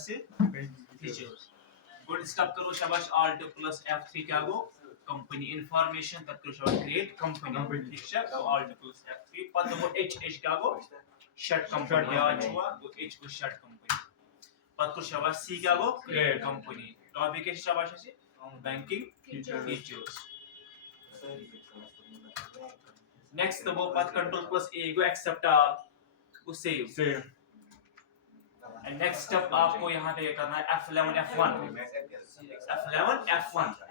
से features good stop करो शाबाश alt plus F3 क्या गो कंपनी इंफॉर्मेशन तक करो शाबाश क्रिएट कंपनी ठीक है तो alt plus F3 पद वो H क्या गो शट कंपनी याद हुआ तो H को शट कंपनी पद को शाबाश C क्या गो क्रिएट कंपनी टॉपिक है शाबाश से बैंकिंग फीचर्स नेक्स्ट वो पद कंट्रोल प्लस A को एक्सेप्ट ऑल को सेव एंड नेक्स्ट स्टेप आपको यहाँ पे करना है F11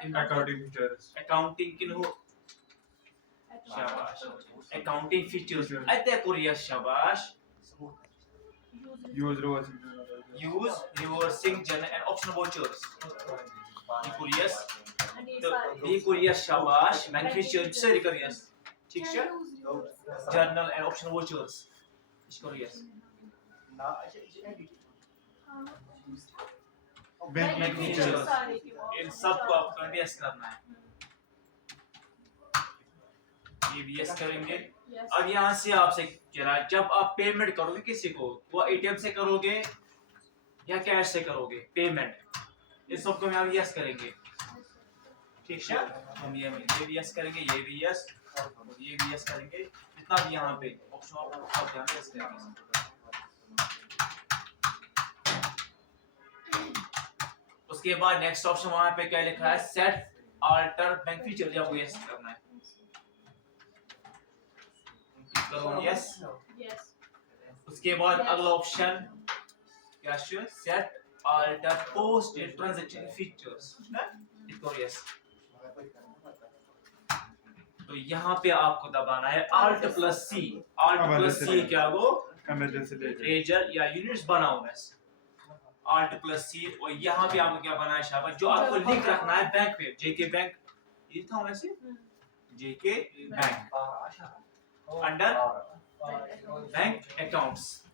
in accounting features accounting किन हो शाबाश अकाउंटिंग फीचर्स अते कुरिया शाबाश use reversing general and option vouchers ये कुरियस तो ये कुरियस शाबाश मैन्युफैक्चरिंग से कुरियस ठीक है जर्नल एंड ऑप्शन वाउचर्स इसको कुरियस बैंक फीचर्स इन सब को आपको टेस्ट करना है ये भी यस करेंगे अब यहाँ से आपसे कह रहा है जब आप पेमेंट करोगे किसी को वो एटीएम से करोगे या कैश से करोगे पेमेंट इस सब को हम यस करेंगे ठीक है हम ये भी यस करेंगे ये भी यस और ये भी यस करेंगे जितना भी यहाँ पे ऑप्शन सब यहाँ यस करेंगे उसके बाद नेक्स्ट ऑप्शन वहां पे क्या लिखा है सेट अल्टर बैंक फीचर जब यस करना है करो यस उसके बाद अगला ऑप्शन क्या है set alter post transaction features ना इसको यस तो यहाँ पे आपको दबाना है Alt plus C क्या वो इमरजेंसी लेजर या यूनिट्स बनाओ बस Alt plus C और यहाँ पे आपको क्या बनाना है शाबाश जो आपको लिंक रखना है बैंक पे जेके बैंक ये था वैसे जेके बैंक अंडर बैंक अकाउंट्स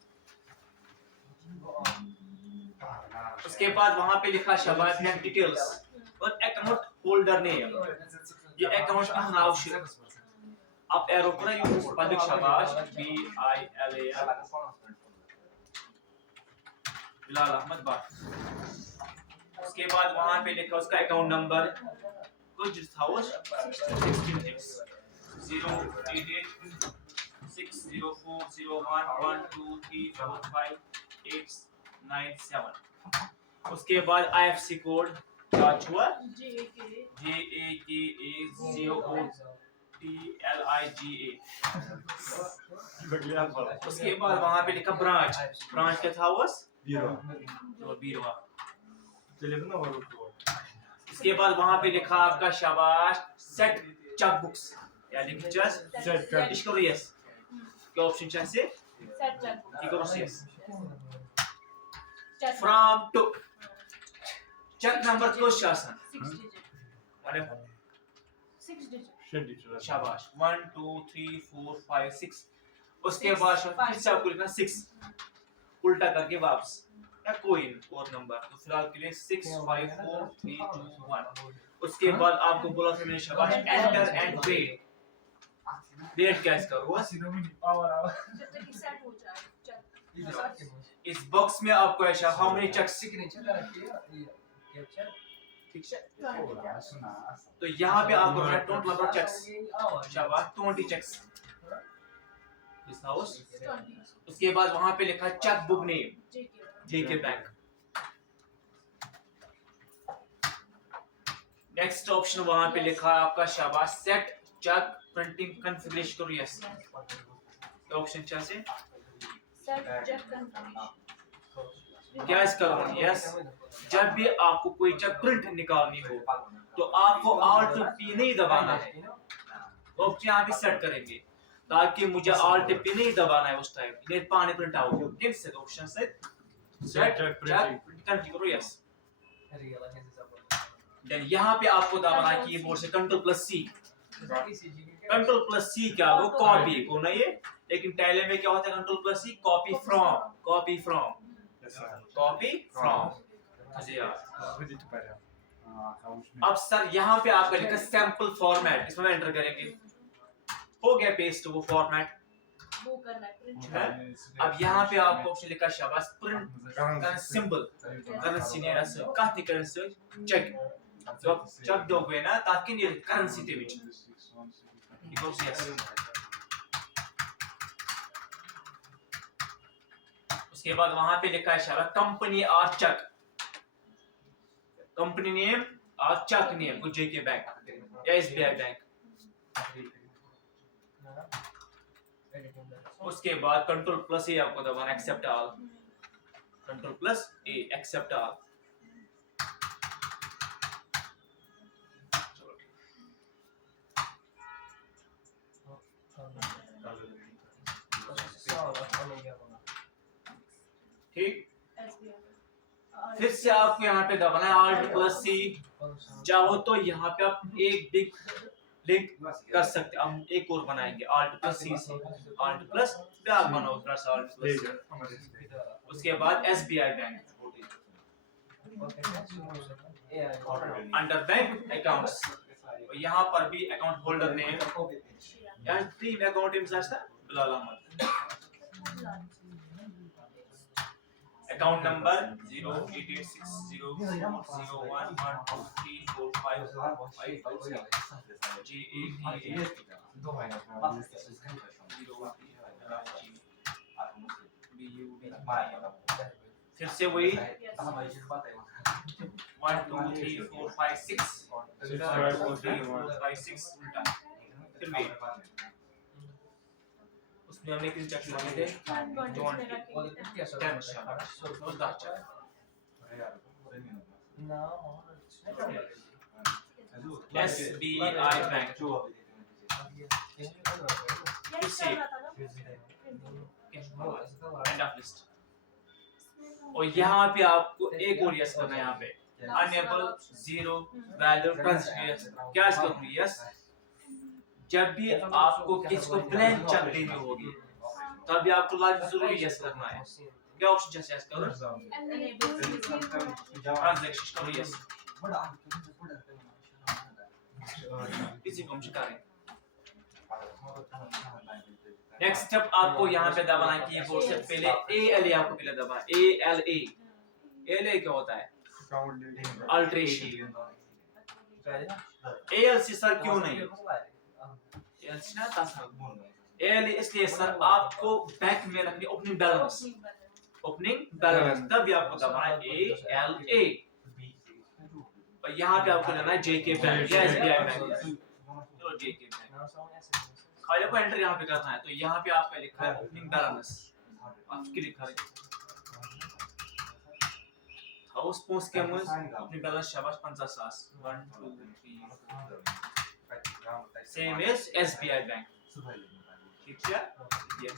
उसके बाद वहां पे लिखा शाबाश बैंक डिटेल्स और अकाउंट होल्डर नेम ये अकाउंट का नाम है आप एरो पर यूज पद शाबाश BILAL बिलाल अहमद बात उसके बाद वहां पे लिखा उसका अकाउंट नंबर कुछ था वो 16 088 6040112345897 उसके बाद IFSC कोड क्या हुआ JAKAZOTLIGA उसके बाद वहां पे लिखा ब्रांच क्या था वो बीरवा चलिए ना वो इसके बाद वहां पे लिखा आपका शाबाश सेट चेक बुक्स यानी कि जस्ट सेट इसको यस क्या ऑप्शन चाहिए सेट चेक ठीक है yes from to cheque number को शासन 6 digit माने 6 digit शेड शाबाश 1 2 3 4 5 6 उसके बाद फिर से आपको लिखना 6 उल्टा करके वापस या कोई और नंबर तो फिलहाल के लिए 6 5 4 3 2 1 उसके बाद आपको बोला था मैंने शाबाश एंटर एंड वेट कैसे करो जब तक ये सेट हो जाए चेक इस बॉक्स में आपको ऐसा हाउ मेनी चेक्स ठीक है तो यहाँ पे आपको टोटल नंबर चेक्स शाबाश 20 चेक्स इस हाउस 20 उसके बाद वहां पे लिखा चेक बुक नेम JK जेके बैंक नेक्स्ट ऑप्शन वहां पे लिखा है आपका शाबाश सेट चेक प्रिंटिंग कॉन्फ़िगरेशन करो यस तो ऑप्शन चाहिए सेट चेक कंफर्मेशन क्या इसका यस जब भी आपको कोई चेक प्रिंट निकालनी हो तो आपको Alt P नहीं दबाना है तो आप यहाँ पे सेट करेंगे ताकि मुझे Alt P नहीं दबाना है उस टाइम मेरे पानी प्रिंट आउट किस से ऑप्शन से सेट प्रिंट करो यस देन यहाँ पे आपको दबाना है कीबोर्ड से Ctrl plus C क्या वो कॉपी को ना ये लेकिन टैले में क्या होता है Ctrl plus C copy from जी यार अब सर यहाँ पे आपका लिखा सैंपल फॉर्मेट इसमें एंटर करेंगे हो गया पेस्ट वो फॉर्मेट वो करना है प्रिंट है। अब यहाँ पे आपको ऑप्शन लिखा शाबाश प्रिंट कर सिंबल करेंसी ने रस कत करेंसी चेक तो चेक दो गए ना ताकि ये करेंसी ते विच because yes उसके बाद वहां पे लिखा है शाबाश कंपनी और चेक कंपनी नेम और चेक नेम को जेके बैंक या एसबीआई बैंक। उसके बाद कंट्रोल प्लस ए आपको दबाना एक्सेप्ट ऑल कंट्रोल प्लस ए एक्सेप्ट ऑल। ठीक फिर से आपको यहाँ पे दबाना है Alt प्लस सी। चाहो तो यहाँ पे आप एक बिग लिंक कर सकते हम एक और बनाएंगे Alt प्लस सी से Alt प्लस बैग बनाओ थोड़ा सा Alt प्लस उसके बाद SBI bank under bank accounts यहाँ पर भी अकाउंट होल्डर नेम यार टीम अकाउंट नेम जाता बिलाल अहमद अकाउंट नंबर 088601545 फिर से वही 1 2 3 4 5 6 उल्टा फिर भी उसमें हमने कितने चेक मांगे थे SBI bank end of list. और यहाँ पे आपको एक और यस करना है यहाँ पे अनेबल जीरो वैल्यू ट्रांसफर क्या इसका यस जब भी आपको किसको ब्लैंक चेक देनी होगी तभी आपको लाजमी जरूरी यस करना है। क्या ऑप्शन जैसे यस करो ट्रांजैक्शन करो यस किसी को हम शिकारें। नेक्स्ट स्टेप आपको यहाँ पे दबाना है कीबोर्ड से पहले ALA आपको पहले दबाना ALA क्या होता है अल्ट्रेशन। ALC सर क्यों नहीं ALA इसलिए सर आपको बैंक में रखनी ओपनिंग बैलेंस तभी आपको दबाना है ALA और यहाँ पे आपको लेना है JK बैंक या SBI बैंक तो JK बैंक खाली को एंटर यहाँ पे करना है तो यहाँ पे आपका लिखा है ओपनिंग बैलेंस आप क्लिक करें हाउस पोस्ट के मुझ ओपनिंग बैलेंस शाबाश 50,000 1 2 3 सेम इज SBI बैंक ठीक है ये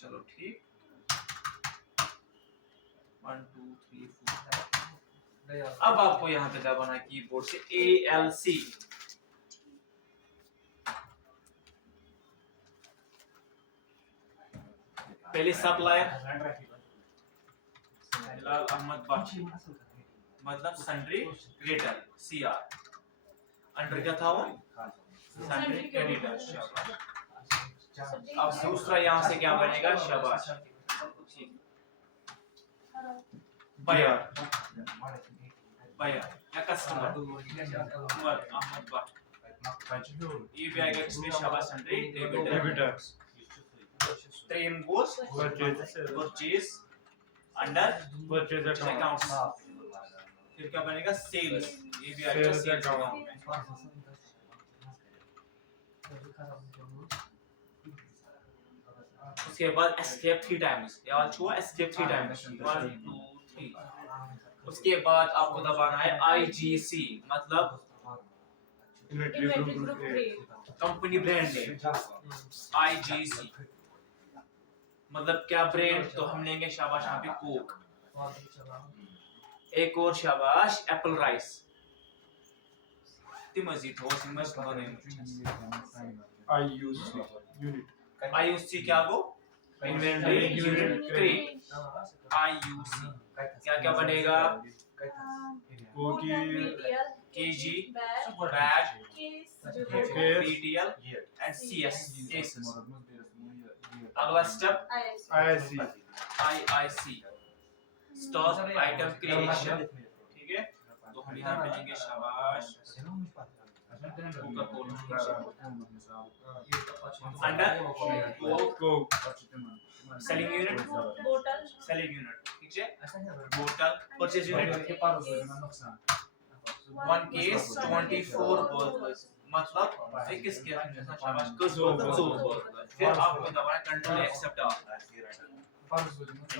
चलो ठीक 1 2 3 4 अब आपको यहाँ पे दबाना है कीबोर्ड से ALC पहले सप्लायर बिलाल अहमद भट्ट मतलब सन्ड्री क्रेडिटर CR अंडर क्या था वो सन्ड्री क्रेडिटर शाबाश। अब दूसरा यहाँ से क्या बनेगा शाबाश बायर या कस्टमर उमर अहमद भट्ट ये भी आएगा इसमें शाबाश सन्ड्री डेबिटर ट्रेन गोस परचेज अंडर परचेज अकाउंट्स फिर क्या बनेगा सेल्स ये भी आएगा सेल्स अकाउंट में। उसके बाद एस्केप 3 टाइम्स याद छुआ एस्केप 3 टाइम्स 1 2 3 उसके बाद आपको दबाना है IGC मतलब कंपनी ब्रांड नेम IGC मतलब क्या ब्रांड तो हम लेंगे शाबाश यहाँ पे कोक एक और शाबाश एप्पल राइस तिमजी तो सिमस बने IUC क्या वो इन्वेंटरी यूनिट 3 IUC क्या क्या बनेगा वो की kg, bag, bag, case, Case. BTL and CS cases. अगला step IIC. IIC IIC stock item creation, ठीक है? तो हम यहाँ पे लेंगे शाबाश under Coke selling unit, Bottle. selling unit, ठीक है? Bottle purchase unit 1 case 24 bottles, मतलब एक किस केस में जैसा शाबाश कुछ बोतल 2 बोतल, फिर आपको दबाना कंट्रोल एक्सेप्ट ऑल।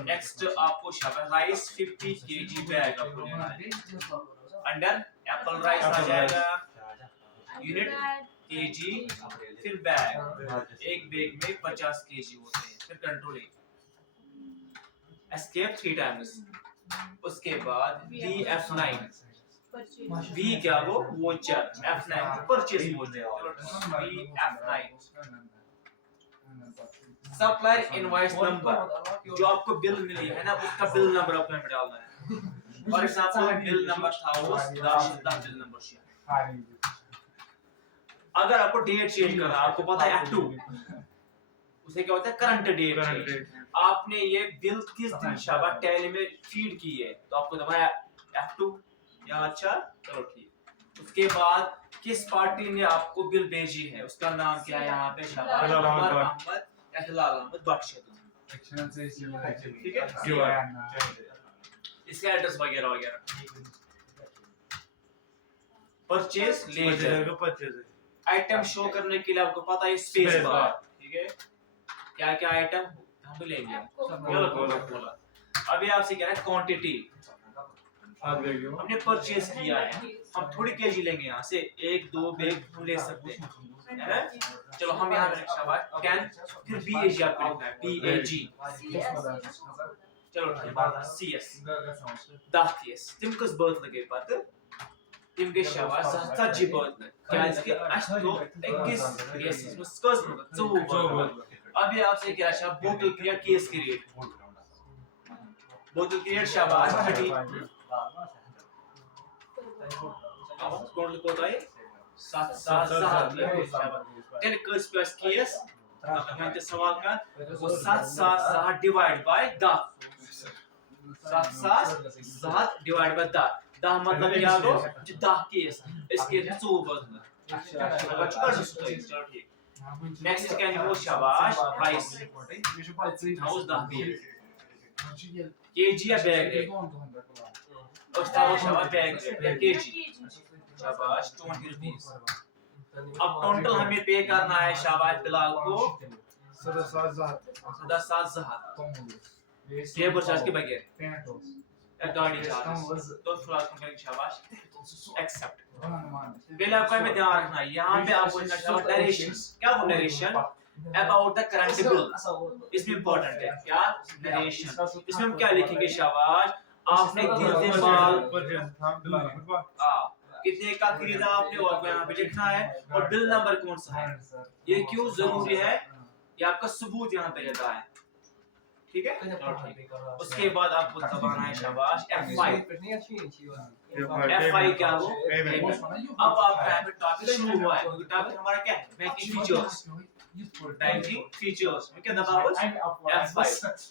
नेक्स्ट आपको शाबाश राइस 50 kg बैग आपको लेना है। अंडर एप्पल राइस आ जाएगा यूनिट केजी फिर बैग, एक बैग में 50 kg होते हैं, फिर कंट्रोल एस्केप 3 टाइम्स। उसके बाद VF9 Purchase. V क्या वो वोचर, F9 परचेज बोलते हैं। चलो VF9 सप्लायर इनवॉइस नंबर, जो आपको बिल मिली है ना उसका बिल नंबर आपको यहाँ पे डालना है। फॉर एग्जांपल बिल नंबर था वो 10 बिल नंबर शेयर। अगर आपको डेट चेंज करना, आपको पता है F2 उसे क्या होता है करंट डेट चेंज। आपने ये बिल किस दिन शाबाश टैली में फीड की है तो आपको दबाया F2 या अच्छा चलो ठीक। उसके बाद किस पार्टी ने आपको बिल भेजी है उसका नाम क्या है यहाँ पे शाबाश हिलाल अहमद उमर भट्ट। अहमद या हिलाल अहमद भट्ट ठीक है, इसका एड्रेस वगैरह वगैरह। Purchase laser purchase item show करने के लिए आपको पता है स्पेस Space बार, bar। ठीक है? क्या क्या आइटम हम भी लेंगे आपको चलो बोला। अभी आपसे कह रहा है क्वांटिटी हमने परचेज किया है, हम थोड़ी केजी लेंगे यहाँ से 1-2 बैग हम ले सकते हैं, है ना? चलो हम यहाँ पे शाबाश 10 फिर BAG आपको लिखना है BAG चलो CS 10 केस तिम कस बात लगे पता तिम के शाबाश 70 बात लगे क्या इसके अस्तो 21 केस में कस 4 अभी आपसे क्या शाबाश बोतल क्रिया केस की रेट बोतल क्रिया शाबाश 30 अब कौन लिखता है 7 टेन कस प्लस केस यहाँ पे सवाल का वो 7 डिवाइड बाय 10 7 डिवाइड बाय 10 मतलब क्या हो 10 केस इसके 100 बदला चलो ठीक। नेक्स्ट क्या है वो शाबाश प्राइस हाउस 10 केजी या बैग है उसका वो शाबाश बैग है केजी शाबाश 20 रुपीस। अब टोटल हमें पे करना है शाबाश बिलाल को 7,000 लेबर चार्ज के बगैर गाड़ी चार्ज तो फिलहाल कंपनी शाबाश एक्सेप्ट। पहले आपको हमें ध्यान रखना है यहाँ पे आपको लिखना शाबाश नरेशन, क्या वो narration about the current bill, इसमें इंपॉर्टेंट है क्या नरेशन। इसमें हम क्या लिखेंगे शाबाश आपने कितने माल कितने का खरीदा आपने और यहाँ पे लिखना है और बिल नंबर कौन सा है, ये क्यों जरूरी है ये आपका सबूत यहाँ पे रहता है, ठीक है? उसके बाद आपको दबाना है शाबाश F5 क्या वो अब आपका यहाँ पे टॉपिक शुरू हुआ है क्योंकि टॉपिक हमारा क्या है बैंकिंग फीचर्स में क्या दबाओ F5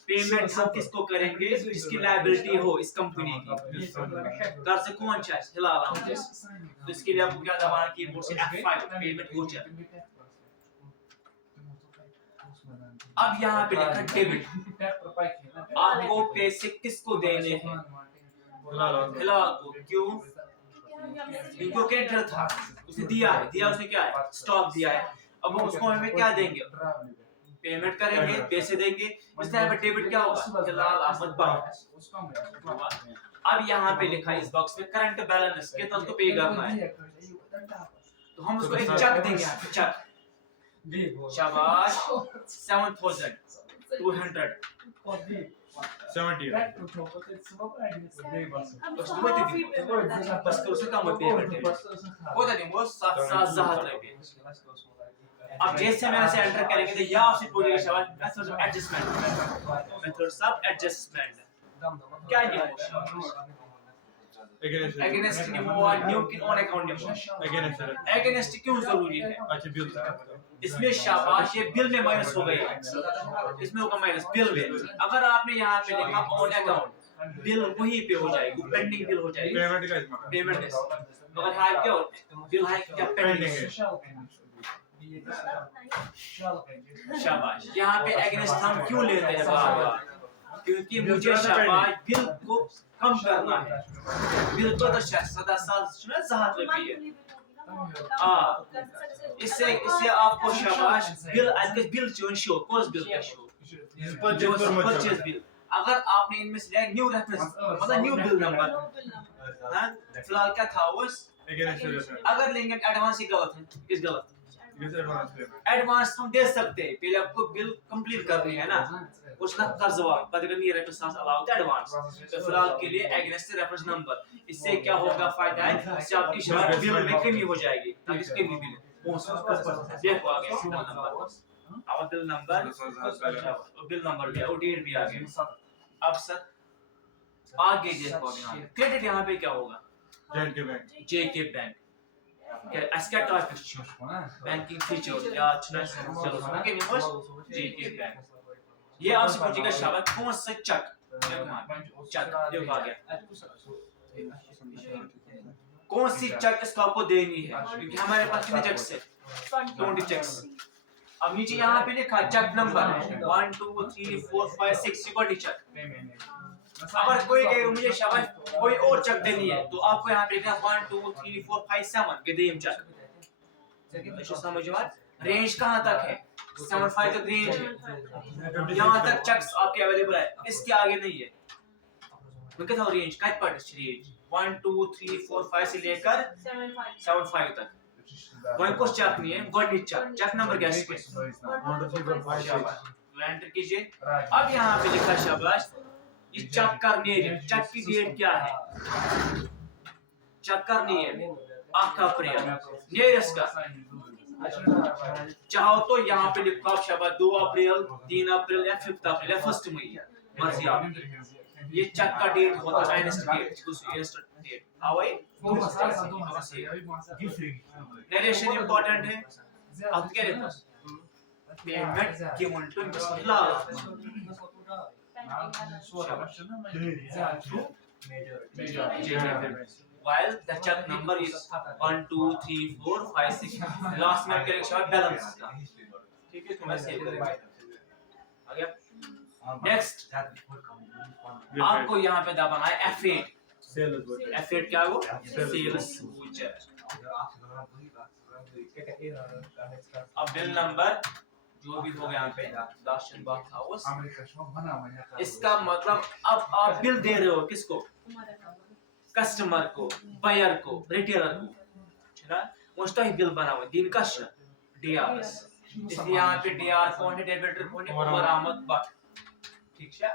पेमेंट हम किसको करेंगे जिसकी लायबिलिटी हो इस कंपनी की, कर्ज कौन चाहे हिलाल अहमद, तो इसके लिए आपको क्या दबाना कीबोर्ड से F5 पेमेंट वोचर। अब यहाँ पे लिखा डेबिट, आपको पैसे किसको देने हैं हिलाल को, क्यों इनको क्रेडिटर था उसने दिया है, दिया उसने क्या है स्टॉक दिया है, अब हम उसको हमें क्या देंगे पेमेंट करेंगे पैसे देंगे, इसलिए यहाँ पे डेबिट क्या होगा हिलाल अहमद भट्ट। अब यहाँ पे लिखा है इस बॉक्स में करंट बैलेंस कितना उसको पे करना है तो हम उसको एक चेक देंगे यहाँ पे चेक शाबाश 7,200 बस करो से कम पेमेंट वो देंगे वो 7,000 रुपए। अब जैसे मैंने से एंटर करेंगे तो यहाँ से पूरी शाबाश मेथड्स ऑफ एडजस्टमेंट क्या ये अगेंस्ट निमो और न्यू किन ऑन अकाउंट निमो अगेंस्ट क्यों जरूरी है? अच्छा बिल इसमें शाबाश ये बिल में माइनस हो गई है, इसमें होगा माइनस बिल में। अगर आपने यहाँ पे लिखा ऑन अकाउंट बिल वहीं पे हो जाएगी, पेंडिंग बिल हो जाएगी, पेमेंट का पेमेंट मगर हाई क्या हो बिल हाई क्या पेंडिंग है। शाबाश यहाँ पे अगेंस्ट हम क्यों लेते हैं बार बार? क्योंकि मुझे शाबाश बिल को कम करना है। बिल को तो सदा साल ज़ाहत रुपये इससे आपको शाबाश बिल आज बिल चोन शो कोस बिल का शो परचेज बिल। अगर आपने इनमें से लिया न्यू रेफरेंस मतलब न्यू बिल नंबर हां फिलहाल क्या था उस अगर लेंगे एडवांस ही गलत है। किस गलत? एडवांस हम दे सकते हैं, पहले आपको बिल कंप्लीट करनी है ना, उसका कर्जवा पदगनी रेफरेंस अलाउड एडवांस। तो फिलहाल के लिए अगेंस्ट रेफरेंस नंबर, इससे क्या होगा फायदा है, इससे आपकी शायद बिल में कमी हो जाएगी ताकि इसके भी बिल देखो आ गया बिल नंबर और बिल नंबर भी और डेट भी आ गया। अब सर आगे देखो यहां क्रेडिट यहाँ पे क्या होगा जेके बैंक क्या टॉपिक बैंकिंग फीचर या चलो के निमोस जेके बैंक। ये आपसे पूछेगा शाबाश कौन सा चेक देखो आ गया कौन सी चेक इसको आपको देनी है, क्योंकि हमारे पास कितने चेक्स है 20 चेक्स। अब नीचे यहाँ पे लिखा चेक नंबर 1 2 3 4 5 6 ये चेक। अगर कोई कहे मुझे शाबाश कोई और चेक देनी है तो आपको यहाँ पे लिखना 1 2 3 4 5 7 गेम चेक। समझ में रेंज कहाँ तक है 75 तक रेंज है, यहाँ तक चेक्स आपके अवेलेबल है, इसके आगे नहीं है। क्या था रेंज कट पर रेंज 1 2 3 4 5 से लेकर 75 तक। वही कुछ चेक नहीं है, गोल्ड चेक नंबर क्या है एंटर कीजिए। अब यहाँ पे लिखा शाबाश ये चेक करनी है, चेक की डेट क्या है, चेक करनी है 8 अप्रैल नियरेस्ट का। चाहो तो यहाँ पे लिखो आप शाबाश 2 अप्रैल 3 अप्रैल या 5 अप्रैल या 1 मई मर्जी आप। ये चेक का डेट होता है एनएस्ट डेट डेट आवई नरेशन इंपॉर्टेंट है। अब क्या लिखो payment given to while the check number is 1 2 3 4 5 6 last में करेक्शन बैलेंस का ठीक है, तो मैं सेव करेंगे आ गया। नेक्स्ट आपको यहाँ पे दबाना है F8 F8 क्या हो सेल्स वूचर। अब बिल नंबर जो भी होगा यहाँ पे दाशन बॉक्स हाउस, इसका मतलब अब आप बिल दे रहे हो किसको, कस्टमर को, बायर को, रिटेलर को, है ना, उसका ही बिल बना हुआ है दिन का डीआर। इसलिए यहाँ पे डीआर कौन है, डेबिटर कौन है, बरामद बक ठीक है।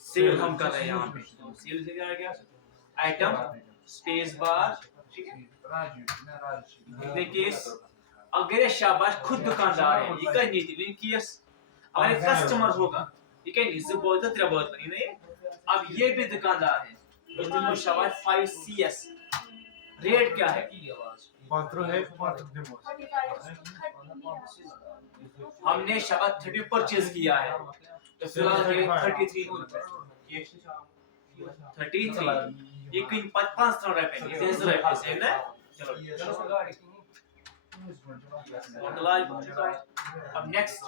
सेल हम कर रहे हैं यहाँ पे, सेल से क्या गया आइटम स्पेस बार ठीक है। देखिए अगर शाबाश खुद दुकानदार है ये कहीं नहीं थी अगर कस्टमर होगा ये कहीं नहीं बोलता तेरा बहुत बनी नहीं। अब ये भी दुकानदार है तो शाबाश 5CS रेट क्या है हमने शाबाश 30 परचेज किया है तो फिलहाल ये 33 ये किन 5 रुपए जैसे रुपए से ना चलो अब नेक्स्ट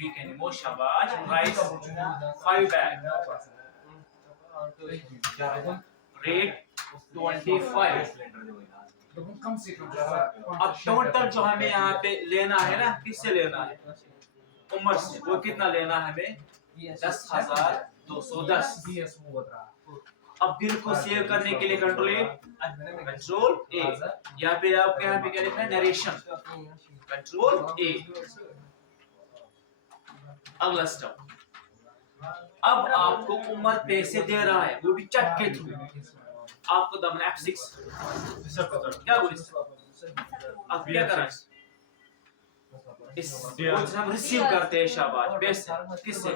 we can move शाबाश price 5 bag rate 25। अब टोटल जो हमें यहाँ पे लेना है ना किससे लेना है उमर से, वो कितना लेना है हमें 10,210। अब बिल को सेव करने के लिए कंट्रोल ए यहाँ पे आपके यहाँ पे क्या लिखा है नरेशन कंट्रोल ए। अगला स्टेप अब आपको उमर पैसे दे रहा है वो भी चेक के थ्रू, आपको दबना F6 क्या बोले अब क्या करना इस वो हम रिसीव करते हैं शाबाश पैसे किससे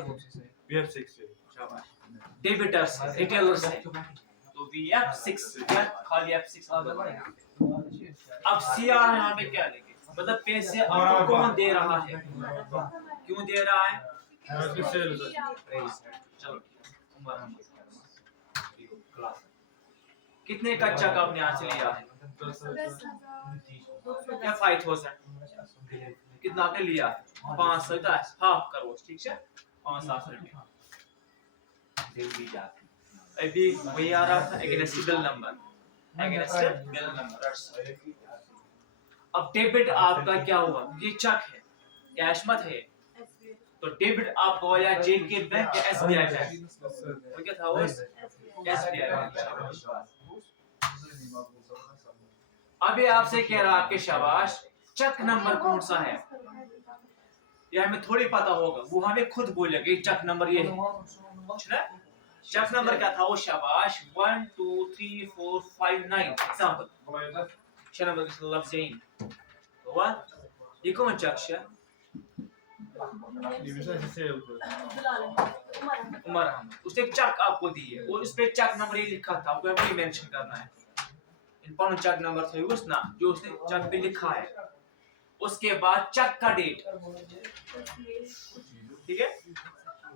BF6 से शाबाश डेबिटर से रिटेलर से तो VF6 क्या खाली F6 अब CR यहाँ पे क्या लेंगे मतलब पैसे आपको कौन दे रहा है क्यों दे रहा है चलो उमर अहमद कितने का चेक आपने यहाँ से लिया है क्या 5000 कितना आपने लिया 510 हाफ करोड़ ठीक है 5-7 रुपया अभी वही आ रहा था अगेंस्ट बिल नंबर अब डेबिट आपका क्या हुआ ये चेक है कैश मत है तो डेबिट आपका हुआ या जेके बैंक या SBI बैंक वो क्या था वो SBI बैंक अभी आपसे कह रहा आपके शाबाश चेक नंबर कौन सा है ये हमें थोड़ी पता होगा वो हमें खुद बोलेगा ये चेक नंबर ये है चेक नंबर क्या था वो शाबाश 1 2 3 4 5 9 एग्जांपल चेक नंबर का लफ्ज जैन हुआ ये कौन चेक है उमर अहमद उसने एक चेक आपको दी है और उस पे चेक नंबर ये लिखा था आपको वही मेंशन करना है इन पर चेक नंबर थे उस ना जो उसने चेक पे लिखा है उसके बाद चेक का डेट ठीक है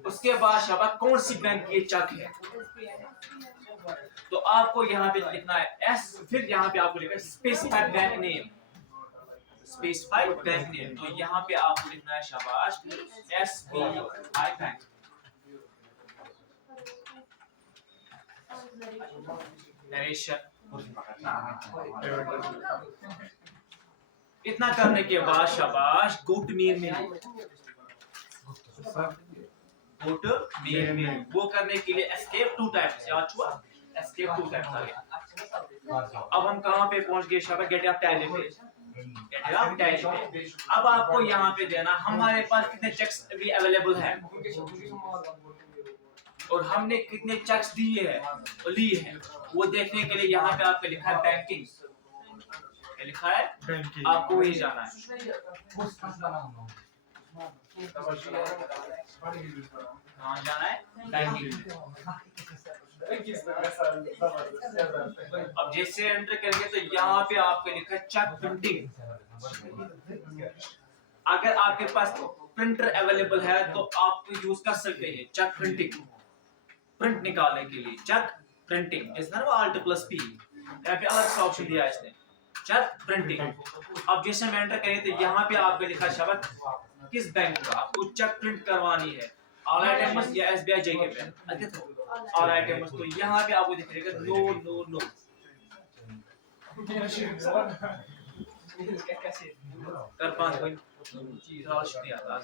उसके बाद शाबाश कौन सी बैंक की चेक है तो आपको यहाँ पे लिखना है S फिर यहाँ पे आपको लिखना है स्पेसिफाइड बैंक नेम तो यहाँ पे आपको लिखना है शाबाश SBI बैंक नरेशन इतना करने के बाद शाबाश गो टू मेन वो करने के लिए एस्केप 2 टाइम्स याद हुआ एस्केप 2 टाइम्स आ गया अब हम कहां पे पहुंच गए शाबाश गेट ऑफ टैली पे अब आपको यहाँ पे देना हमारे पास कितने चेक्स भी अवेलेबल हैं और हमने कितने चेक्स दिए हैं और लिए हैं वो देखने के लिए यहाँ पे आपको लिखा है बैंकिंग लिखा है आपको वही जाना है कहाँ जाना है बैंकिंग अब जैसे एंटर करेंगे तो यहाँ पे आपको लिखा है चेक प्रिंटिंग अगर आपके पास प्रिंटर अवेलेबल है तो आप यूज कर सकते हैं चेक प्रिंटिंग प्रिंट निकालने के लिए चेक प्रिंटिंग इसमें वो Alt + P यहाँ पे अलग सा ऑप्शन दिया है इसने चेक प्रिंटिंग अब जैसे हम एंटर करें तो यहाँ पे आपको लिखा शब्द किस बैंक का आपको चेक प्रिंट करवानी है ऑल आइटम्स या SBI जेके बैंक ऑल आइटम्स तो यहाँ पे आपको दिखेगा नो नो नो कर पांच कोई शुक्रिया